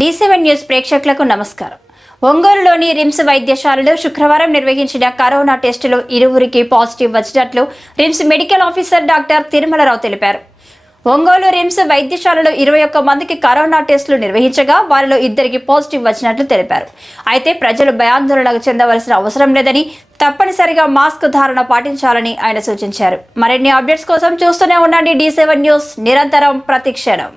D7 news ప్రేక్షకులకు నమస్కారం. ఒంగోలులోని రిమ్స్ వైద్యశాలలో శుక్రవారం నిర్వహించిన కరోనా టెస్టులో ఇరువురికి పాజిటివ్ వచ్చినట్లు RIMS medical officer doctor Tirumalarao తెలిపారు. ఒంగోలు రిమ్స్ వైద్యశాలలో 21 మందికి కరోనా టెస్టులు నిర్వహించగా వారిలో 2కి పాజిటివ్ వచ్చినట్లు తెలిపారు. అయితే ప్రజలు భయాందోళనకు చెందవలసిన అవసరం లేదని, తప్పనిసరిగా మాస్క్ ధారణ పాటించాలని ఆయన సూచించారు. మరిన్ని అప్డేట్స్ కోసం చూస్తూనే ఉండండి D7 న్యూస్, నిరంతరం ప్రతిక్షణం.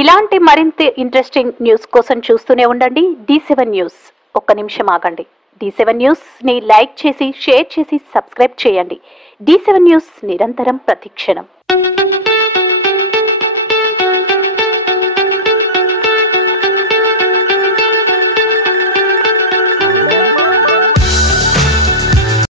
ఇలాంటి మరింత ఇంట్రెస్టింగ్ న్యూస్ కోసం చూస్తూనే ఉండండి D7 న్యూస్. ఒక్క నిమిషం ఆగండి. D7 న్యూస్ ని లైక్ చేసి, షేర్ చేసి, సబ్స్క్రైబ్ చేయండి. D7 న్యూస్, నిరంతరం ప్రతిక్షణం.